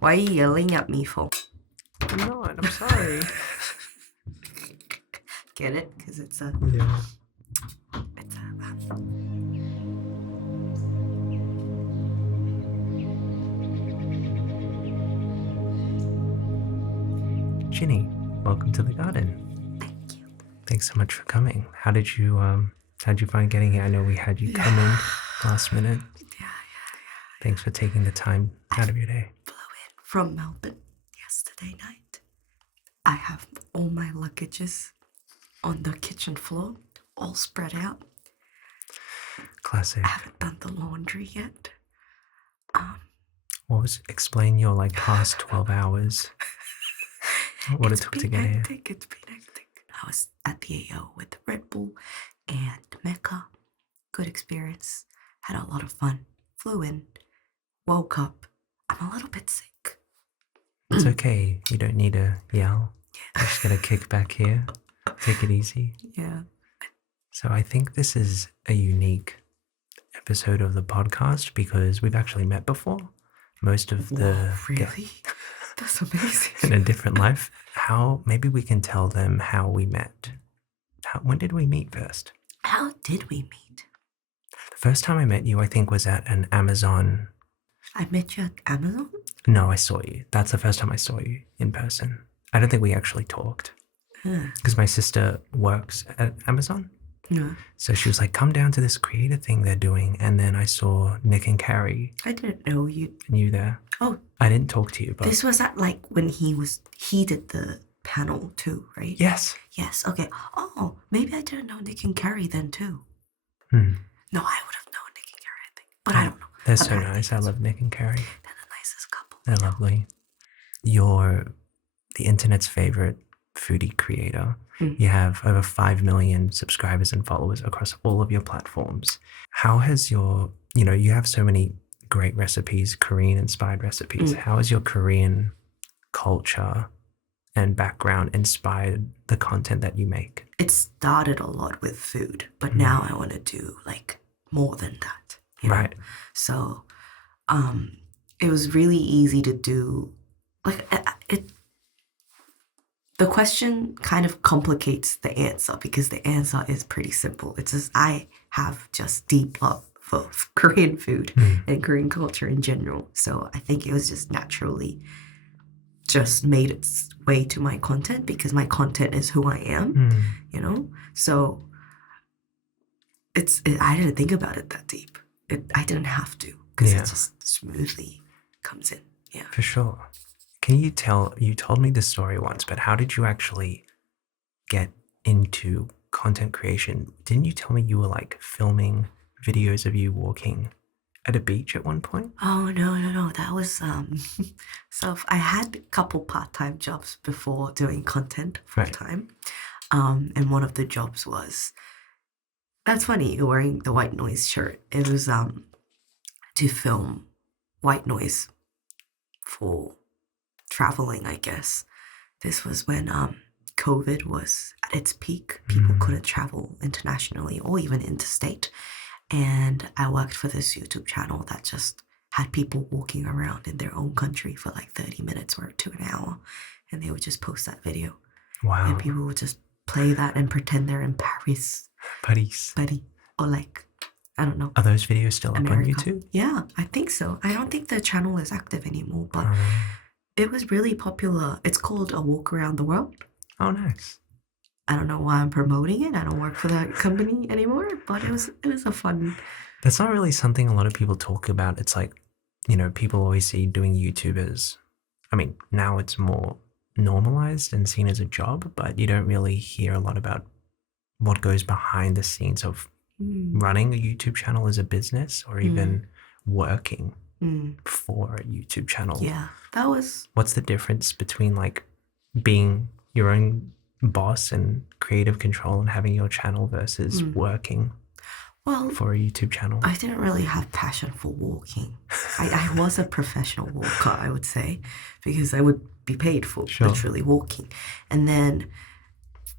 Why are you yelling at me for? I'm not. I'm sorry. Get it? Because it's a... Yeah. It's a... Jiny, welcome to the garden. Thank you. Thanks so much for coming. How did you find getting here? I know we had you come in last minute. Yeah. Thanks for taking the time out of your day. Flew in from Melbourne yesterday night. I have all my luggages on the kitchen floor, all spread out. Classic. I haven't done the laundry yet. Explain your past 12 hours. What it took to get here. It's been hectic. I was at the AO with Red Bull and Mecca. Good experience. Had a lot of fun. Flew in. Woke up. I'm a little bit sick. It's okay. You don't need to yell. You just gotta kick back here. Take it easy. Yeah. So I think this is a unique episode of the podcast because we've actually met before. Most of the... Whoa, really? That's amazing. In a different life. Maybe we can tell them how we met. When did we meet first? How did we meet? The first time I met you, I think, was at an Amazon... I met you at Amazon? No, I saw you. That's the first time I saw you in person. I don't think we actually talked. Because my sister works at Amazon. Yeah. So she was like, come down to this creative thing they're doing. And then I saw Nick and Carrie. I didn't know you. And you there. Oh. I didn't talk to you, but... This was at when he did the panel too, right? Yes. Yes, okay. Oh, maybe I didn't know Nick and Carrie then too. No, I would have known Nick and Carrie, I think. But I don't know. They're so nice. I love Nick and Carrie. They're the nicest couple. They're lovely. You're the internet's favorite foodie creator. You have over 5 million subscribers and followers across all of your platforms. How has you have so many great recipes, Korean-inspired recipes. How has your Korean culture and background inspired the content that you make? It started a lot with food, but now I want to do more than that. Right. So it was really easy to do. The question kind of complicates the answer because the answer is pretty simple. It's just I have just deep love for Korean food and Korean culture in general. So I think it was just naturally just made its way to my content because my content is who I am, So I didn't think about it that deep. I didn't have to because it just smoothly comes in. Yeah. For sure. Can you told me this story once, but how did you actually get into content creation? Didn't you tell me you were filming videos of you walking at a beach at one point? Oh, no. That was, so I had a couple part-time jobs before doing content full-time. And one of the jobs was, that's funny, you're wearing the Whitenoise shirt. It was to film Whitenoise for traveling, I guess. This was when COVID was at its peak. People couldn't travel internationally or even interstate. And I worked for this YouTube channel that just had people walking around in their own country for 30 minutes or to an hour. And they would just post that video. Wow. And people would just play that and pretend they're in Paris. Paris. Or I don't know. Are those videos still up on YouTube? Yeah, I think so. I don't think the channel is active anymore, but it was really popular. It's called A Walk Around the World. Oh, nice. I don't know why I'm promoting it. I don't work for that company anymore, but it was a fun... That's not really something a lot of people talk about. It's people always see doing YouTube as... now it's more normalized and seen as a job, but you don't really hear a lot about what goes behind the scenes of running a YouTube channel as a business or even working for a YouTube channel. Yeah, that was... What's the difference between being your own boss and creative control and having your channel versus working for a YouTube channel? I didn't really have passion for walking. I was a professional walker, I would say, because I would be paid for literally walking. And then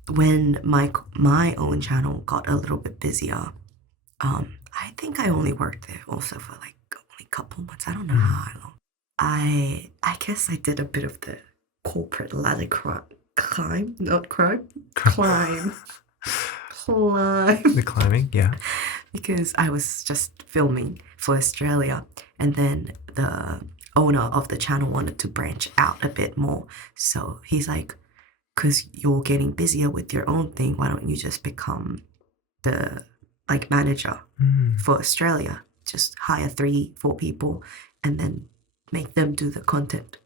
when my own channel got a little bit busier, I think I only worked there also for only a couple months. I don't know how long. I guess I did a bit of the corporate ladder climb, not crime, climb. The climbing, yeah. Because I was just filming for Australia, and then the owner of the channel wanted to branch out a bit more. So he's like, because you're getting busier with your own thing, why don't you just become the manager for Australia? Just hire 3-4 people and then make them do the content.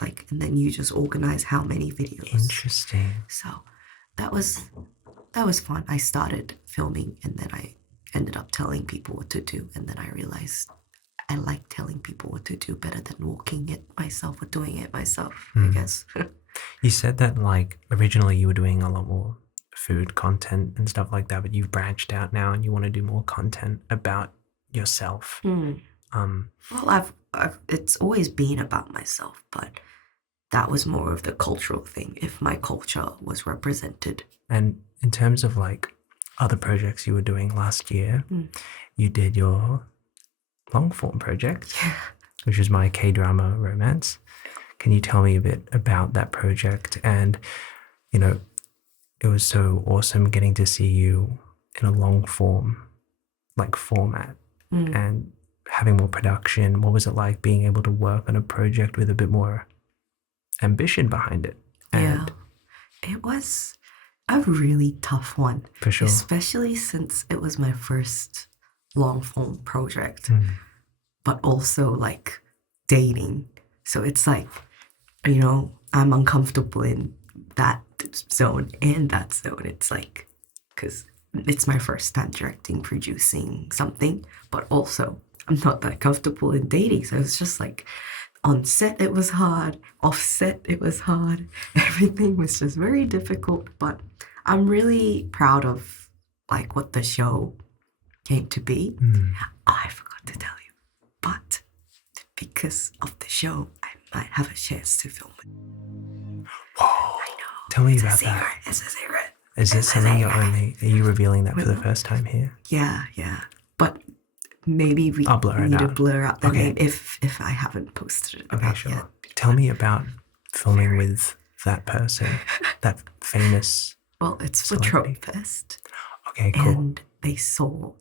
And then you just organize how many videos. Interesting. So that was fun. I started filming and then I ended up telling people what to do, and then I realized I like telling people what to do better than walking it myself or doing it myself, I guess. You said that originally you were doing a lot more food content and stuff like that, but you've branched out now and you want to do more content about yourself. Well, it's always been about myself, but that was more of the cultural thing, if my culture was represented. And in terms of other projects you were doing last year, you did your long form project, which was my K-drama romance. Can you tell me a bit about that project? And, it was so awesome getting to see you in a long form, format and having more production. What was it like being able to work on a project with a bit more ambition behind it? And it was a really tough one. For sure. Especially since it was my first long form project, but also dating. So it's I'm uncomfortable in that zone and that zone. It's because it's my first time directing, producing something, but also I'm not that comfortable in dating. So it's just on set it was hard, off set it was hard. Everything was just very difficult, but I'm really proud of what the show came to be. Oh, I forgot to tell you, but because of the show, I might have a chance to film it. Whoa! I know. Tell me about that. It's a secret. Is this something you're only? Are you revealing that for the first time here? Yeah. But maybe we need to blur out the name if I haven't posted it. Okay, sure. Yet. Tell me about filming with that person, that famous. Well, it's for Trope Fest. Okay, cool. And they saw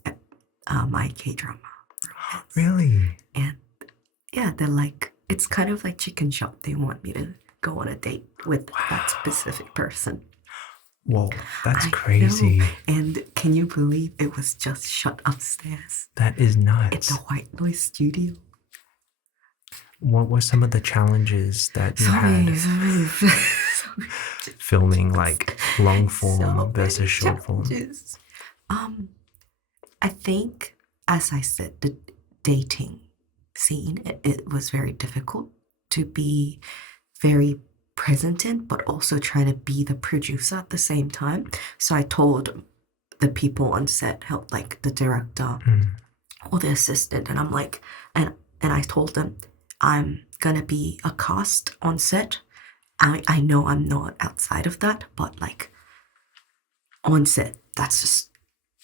my K-drama. Really? And yeah, they're it's kind of like Chicken Shop. They want me to go on a date with that specific person. Whoa, that's crazy. Know. And can you believe it was just shot upstairs? That is nuts. It's a Whitenoise studio. What were some of the challenges that you had filming long form versus short form? I think, as I said, the dating scene, it was very difficult to be very present in, but also trying to be the producer at the same time. So I told the people on set, the director or the assistant, and I'm and I told them, I'm gonna be a cast on set. I know I'm not outside of that, but on set, that's just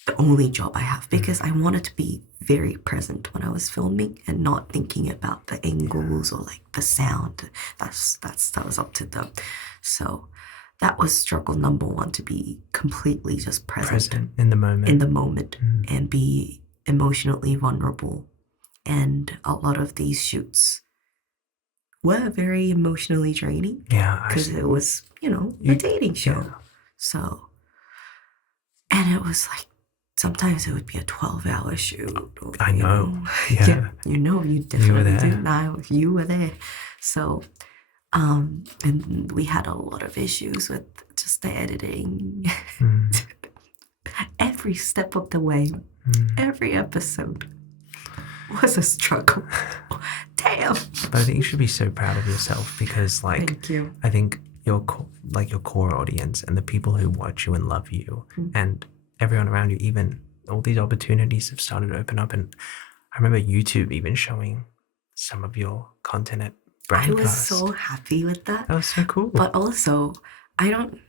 the only job I have, because I wanted to be very present when I was filming and not thinking about the angles or the sound. That was up to them. So that was struggle number one, to be completely just present in the moment, and be emotionally vulnerable. And a lot of these shoots were very emotionally draining. Yeah, because it was a dating show. Yeah. So, and it was sometimes it would be a 12-hour shoot. I know. Yeah. You definitely do now. You were there. So, and we had a lot of issues with just the editing. Every step of the way, every episode was a struggle. Damn. But I think you should be so proud of yourself, because Thank you. I think your core audience and the people who watch you and love you and everyone around you, even all these opportunities have started to open up. And I remember YouTube even showing some of your content at Broadcast. I was so happy with that. That was so cool. But also, I don't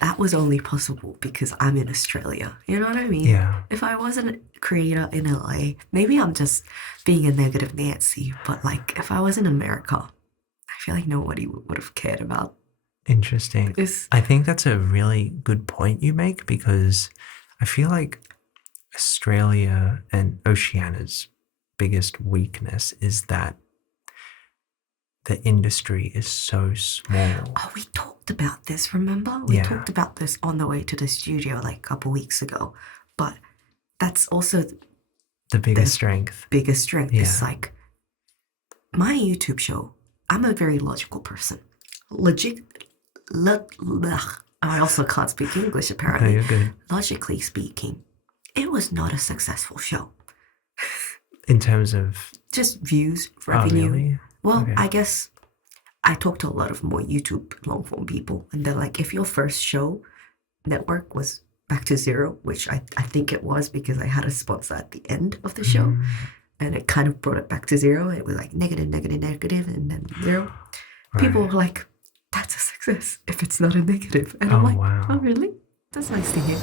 that was only possible because I'm in Australia. You know what I mean? Yeah. If I wasn't a creator in LA, maybe I'm just being a negative Nancy, but like if I was in America, I feel like nobody would have cared about Interesting. this. I think that's a really good point you make, because I feel like Australia and Oceania's biggest weakness is that the industry is so small. Oh, we talked about this, remember? We Yeah. talked about this on the way to the studio like a couple weeks ago. But that's also The biggest strength. biggest strength. Yeah. It's like my YouTube show, I'm a very logical person. I also can't speak English No, apparently. you're good. Logically speaking, it was not a successful show. In terms of... Just views, revenue. Oh, really? Well, Okay. I guess I talked to a lot of more YouTube long form people, and they're like, if your first show network was back to zero, which I think it was because I had a sponsor at the end of the show, and it kind of brought it back to zero. It was like negative, negative, negative, and then zero. Right. People were like, that's a success if it's not a negative. And I'm like, wow. oh, really? That's nice to hear.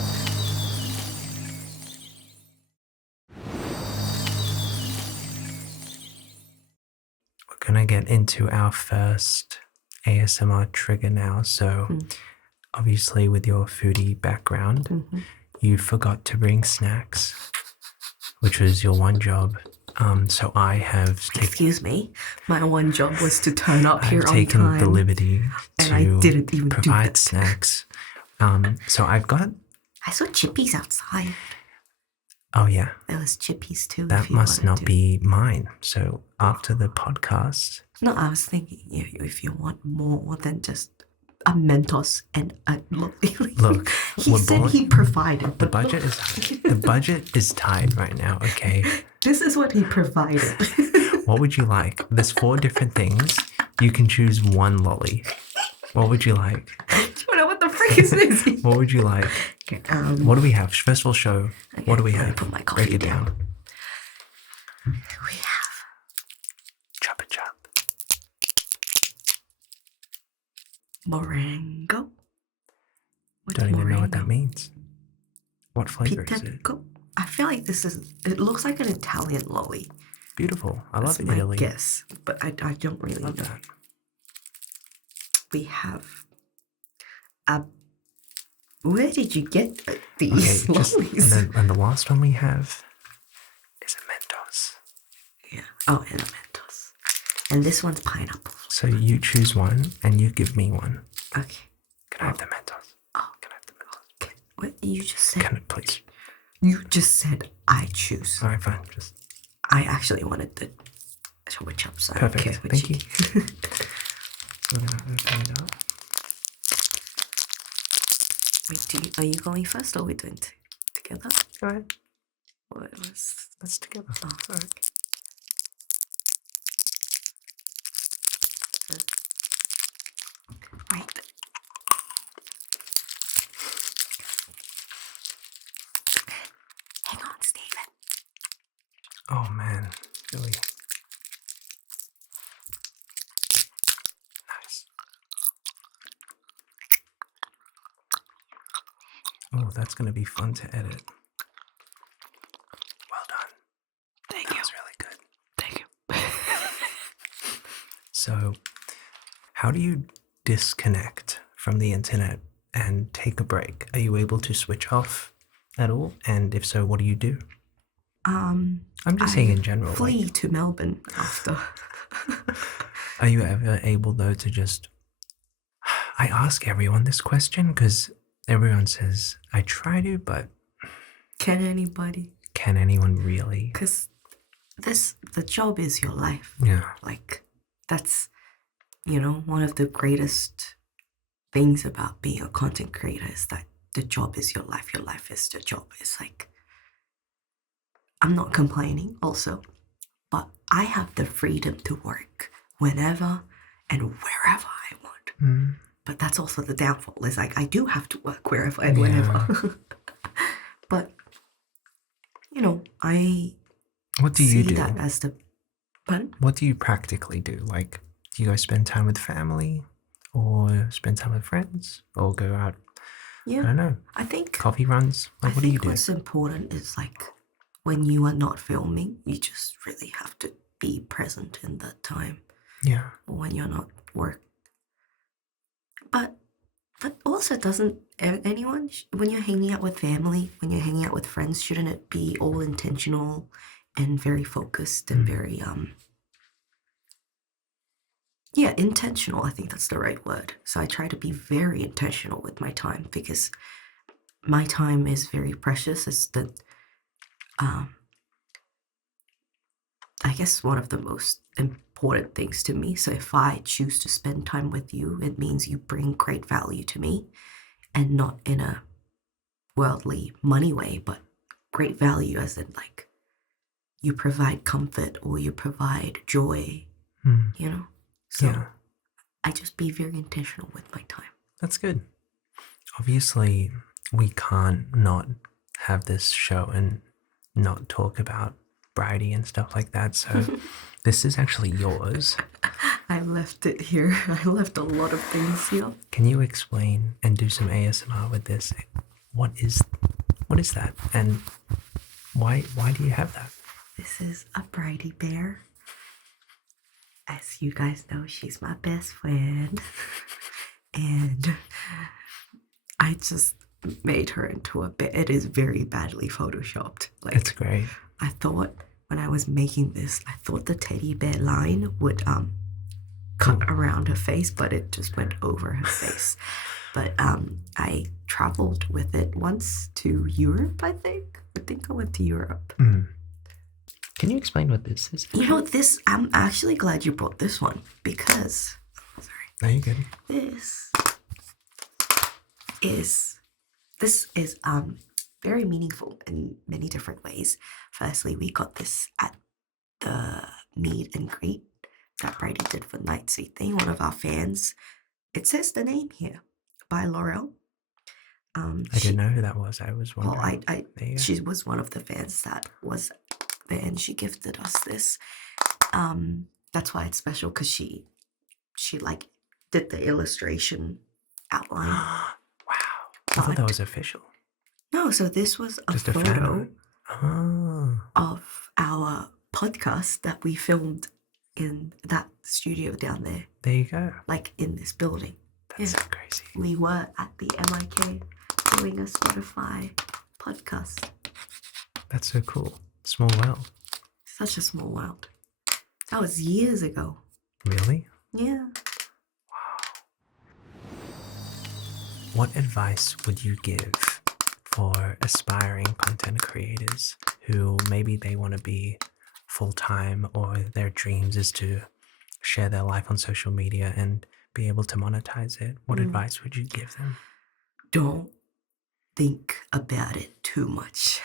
We're going to get into our first ASMR trigger now. So obviously with your foodie background, you forgot to bring snacks, which was your one job. So I have Excuse me, my one job was to turn up here on time. I've taken the liberty and I didn't even provide do that. snacks. So I've got... I saw chippies outside. Oh yeah, There was chippies too. that if you must wanted not to. be mine. So after the podcast... No, I was thinking if you want more than just a Mentos and a Look, he said he provided. The budget is tight right now, okay? This is what he provided. What would you like? There's 4 different things. You can choose one lolly. What would you like? What the frick is this? What would you like? Okay, What do we have? First of all, show. okay, What do we let me have? put my coffee Break it down. We have Chop it, chop. morango. What's Don't even know what that morango? means. What flavor is it? Pitaco. I feel like it looks like an Italian lolly. Beautiful. I That's love my Italy. guess, but I don't really Love know. that. We have where did you get these Okay, lollies? and the last one we have is a Mentos. Yeah. Oh, and a Mentos. And this one's pineapple. So you choose one and you give me one. Okay. Can I have the Mentos? Oh, Can I have the Mentos? okay. What you just said? Can it please? You just said I choose. All right, fine. Just I actually wanted the chocolate chops. I don't perfect. care what Thank you. you. We're gonna open it up. Wait, are you going first or are we doing together? Go ahead. Or it was... Let's together. Oh, Alright. right. Hang on, Stephen. Oh man, really nice. Oh, that's gonna be fun to edit. Well done. Thank That you. was really good. Thank you. So, how do you disconnect from the internet and take a break? Are you able to switch off at all? And if so, what do you do? I'm just saying in general. Flee to Melbourne after. Are you ever able though to just... I ask everyone this question because everyone says, I try to, but Can anybody? can anyone really? Because the job is your life. Yeah. Like, that's, one of the greatest things about being a content creator is that the job is your life. Your life is the job. It's like, I'm not complaining also, but I have the freedom to work whenever and wherever I want. Mm. But that's also the downfall. Is like, I do have to work wherever and whenever. But, I What do you see do? that as the... Pardon? What do you practically do? Like, do you guys spend time with family or spend time with friends or go out I don't know. I think Coffee runs. Like, what do you do? What's important is like when you are not filming, you just really have to be present in that time. Yeah. Or when you're not work. But also doesn't anyone when you're hanging out with family, when you're hanging out with friends, shouldn't it be all intentional and very focused and very intentional. I think that's the right word. So I try to be very intentional with my time because my time is very precious. It's the I guess one of the most important things to me. So if I choose to spend time with you, it means you bring great value to me, and not in a worldly money way, but great value as in like you provide comfort or you provide joy, you know? So I just be very intentional with my time. That's good. Obviously, we can't not have this show and not talk about Bridie and stuff like that. So this is actually yours. I left it here. I left a lot of things here. Can you explain and do some ASMR with this? What is that? And why do you have that? This is a Bridie bear. As you guys know, she's my best friend. And I just made her into a bear. It is very badly photoshopped. Like, it's great. I thought when I was making this, I thought the teddy bear line would cut around her face, but it just went over her face. But I traveled with it once to Europe, I think. I think I went to Europe. Can you explain what this is? You know, this, I'm actually glad you brought this one because, sorry. No, you're good. This is very meaningful in many different ways. Firstly, we got this at the meet and greet that Bridie did for Night Sweet Thing, one of our fans. It says the name here, by Laurel. I didn't know who that was. I was wondering. Well, she was one of the fans that was there, and she gifted us this. That's why it's special, because she like did the illustration outline. Wow. I thought that was official. No, so this was just a photo of our podcast that we filmed in that studio down there. There you go. Like in this building. That's so crazy. We were at the MIK doing a Spotify podcast. That's so cool. Small world. Such a small world. That was years ago. Really? Yeah. Wow. What advice would you give for aspiring content creators who maybe they want to be full-time, or their dreams is to share their life on social media and be able to monetize it? What advice would you give them? Don't think about it too much.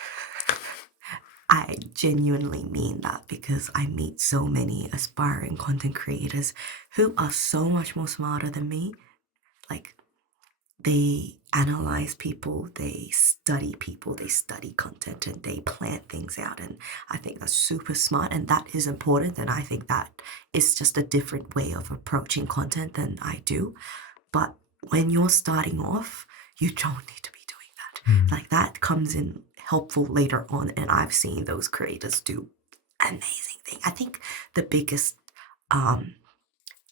I genuinely mean that, because I meet so many aspiring content creators who are so much more smarter than me. Like, they analyze people, they study people, they study content, and they plan things out. And I think that's super smart, and that is important. And I think that is just a different way of approaching content than I do. But when you're starting off, you don't need to be doing that. Like, that comes in helpful later on, and I've seen those creators do amazing things. I think the biggest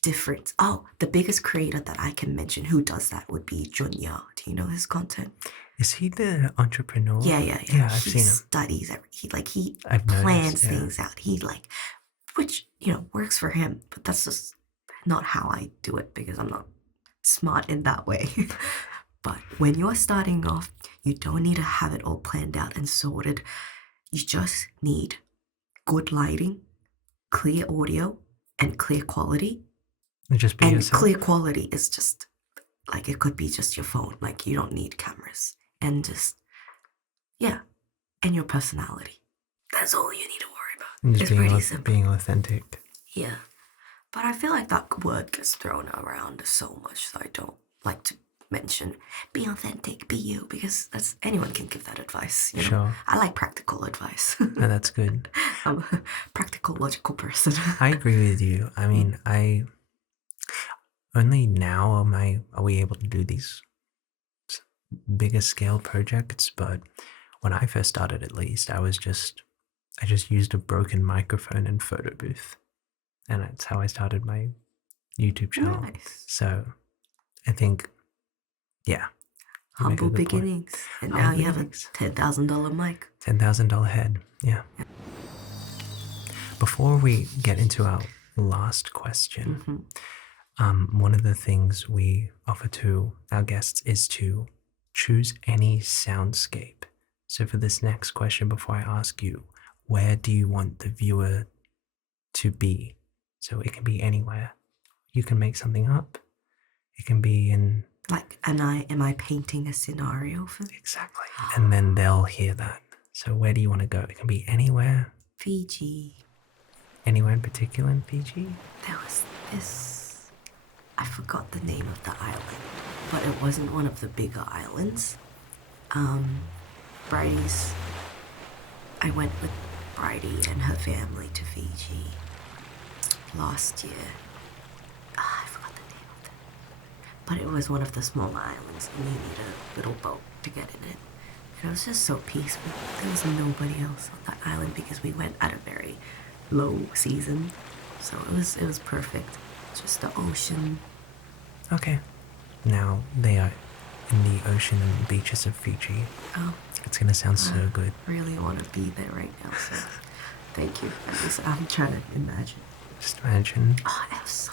difference, the biggest creator that I can mention who does that would be Jojo. Do you know his content? Is he the entrepreneur? Yeah, I've seen him. Studies he plans things out. He which, works for him, but that's just not how I do it, because I'm not smart in that way. But when you're starting off, you don't need to have it all planned out and sorted. You just need good lighting, clear audio, and clear quality. And just be yourself. Clear quality is just, like, it could be just your phone. Like, you don't need cameras. And just, and your personality. That's all you need to worry about. And just it's pretty simple. Being authentic. Yeah. But I feel like that word gets thrown around so much, so I don't like to mention be authentic, be you, because anyone can give that advice. Sure. I like practical advice. No, that's good. I'm a practical, logical person. I agree with you. I mean, only now are we able to do these bigger scale projects, but when I first started, at least, I just used a broken microphone and photo booth, and that's how I started my YouTube channel. Nice. So I think, yeah, Humble beginnings, and now you have a $10,000 mic. $10,000 head, yeah. Before we get into our last question, one of the things we offer to our guests is to choose any soundscape. So for this next question, before I ask you, where do you want the viewer to be? So it can be anywhere. You can make something up. It can be in... Like, am I painting a scenario for them? Exactly. And then they'll hear that. So where do you want to go? It can be anywhere. Fiji. Anywhere in particular in Fiji? There was this... I forgot the name of the island, but it wasn't one of the bigger islands. Bridie's... I went with Bridie and her family to Fiji last year. I forgot the name of it. But it was one of the smaller islands, and you need a little boat to get in it. And it was just so peaceful. There was nobody else on that island because we went at a very low season, so it was perfect. Just the ocean. Okay. Now they are in the ocean and beaches of Fiji. Oh. It's gonna sound so good. I really want to be there right now, so thank you. I'm trying to imagine. Just imagine. Oh, it was so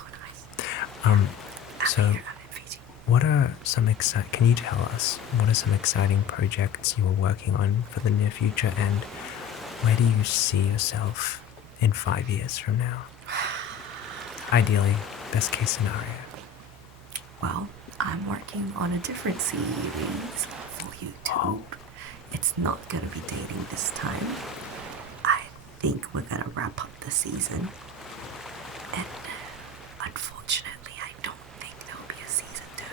nice. So what are some can you tell us what are some exciting projects you are working on for the near future, and where do you see yourself in 5 years from now? Ideally, best case scenario. Well, I'm working on a different series for YouTube. It's not gonna be dating this time. I think we're gonna wrap up the season. And unfortunately, I don't think there'll be a season 2.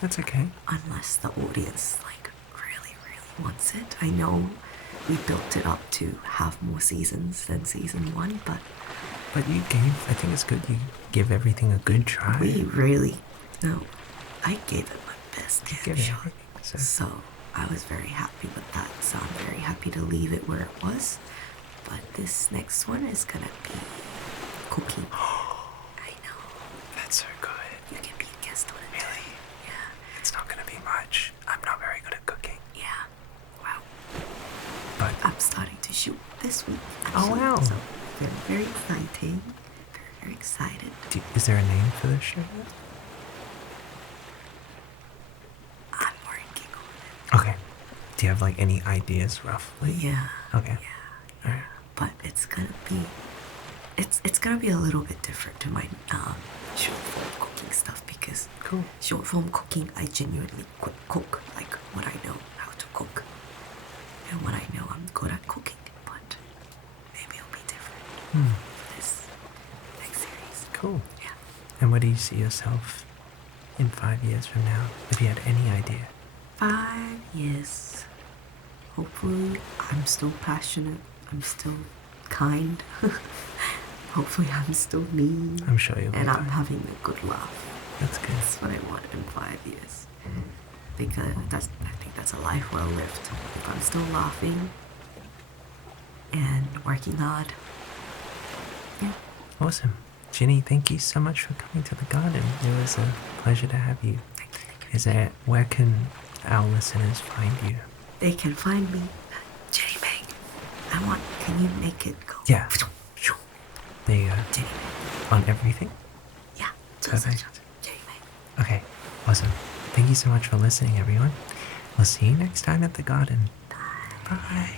That's okay. Unless the audience really wants it. I know we built it up to have more seasons than season 1, but you gave, I think it's good you give everything a good try. I gave it my best shot. So I was very happy with that, so I'm very happy to leave it where it was. But this next one is gonna be cooking. I know. That's so good. You can be a guest on it. Really? Yeah. It's not gonna be much. I'm not very good at cooking. Yeah. Wow. But I'm starting to shoot this week. Oh wow. So very exciting. Very excited. Is there a name for this show? I'm working on it. Okay. Do you have any ideas roughly? Yeah. Okay. Yeah. Alright. But it's gonna be a little bit different to my short form cooking stuff, because short form cooking I genuinely cook like what I know how to cook and what I know I'm good at cooking, but maybe it'll be different for this next series. Cool. Yeah. And where do you see yourself in 5 years from now, if you had any idea? 5 years. Hopefully I'm still passionate. I'm still kind. Hopefully I'm still me. I'm sure you'll be And I'm fine. having a good laugh. That's good. That's what I want in 5 years. Because I think that's a life well lived. If I'm still laughing and working hard. Yeah. Awesome. Jiny, thank you so much for coming to the garden. It was a pleasure to have you. Where can our listeners find you? They can find me at Jiny Maeng. Can you make it go? Yeah. There you go. Jiny Maeng. On everything? Yeah. Perfect. Jiny Maeng. Okay, awesome. Thank you so much for listening, everyone. We'll see you next time at the garden. Bye. Bye.